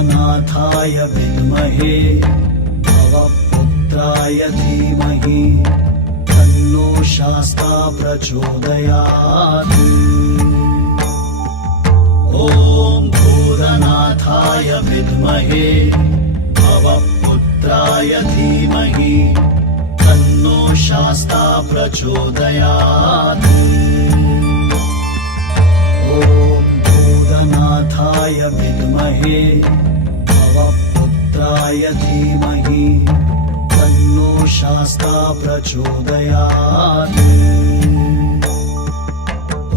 भूतनाथाय विद्महे भवपुत्राय धीमहि तन्नो शास्ता प्रचोदयात्। ॐ भूतनाथाय विद्महे भवपुत्राय धीमहि तन्नो शास्ता प्रचोदयात्। ॐ भूतनाथाय विद्महे भवपुत्राय धीमहि तन्नो शास्ता प्रचोदयात्।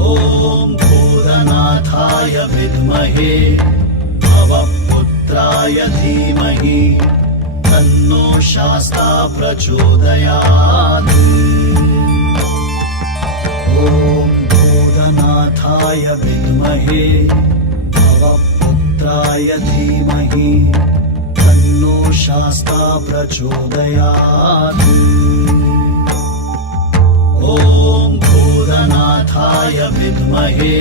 ॐ भूतनाथाय विद्महे भवपुत्राय धीमहि तन्नो शास्ता प्रचोदयात्। ॐ भूतनाथाय विद्महे भवपुत्राय धीमहि तन्नो शास्ता प्रचोदयात्। ॐ भूतनाथाय विद्महे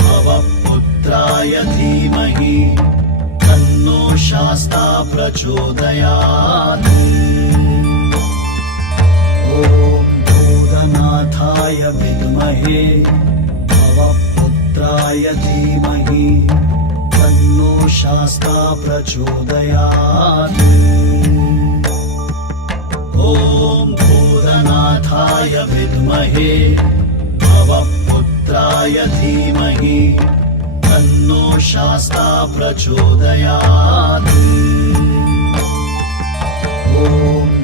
भवपुत्राय धीमहि तन्नो शास्ता प्रचोदयात्। ॐ भूतनाथाय विद्महे भवपुत्राय धीमहि तन्नो शास्ता प्रचोदयात्। ॐ भूतनाथाय विद्महे भवपुत्राय धीमहि तन्नो शास्ता प्रचोदयात्। ॐ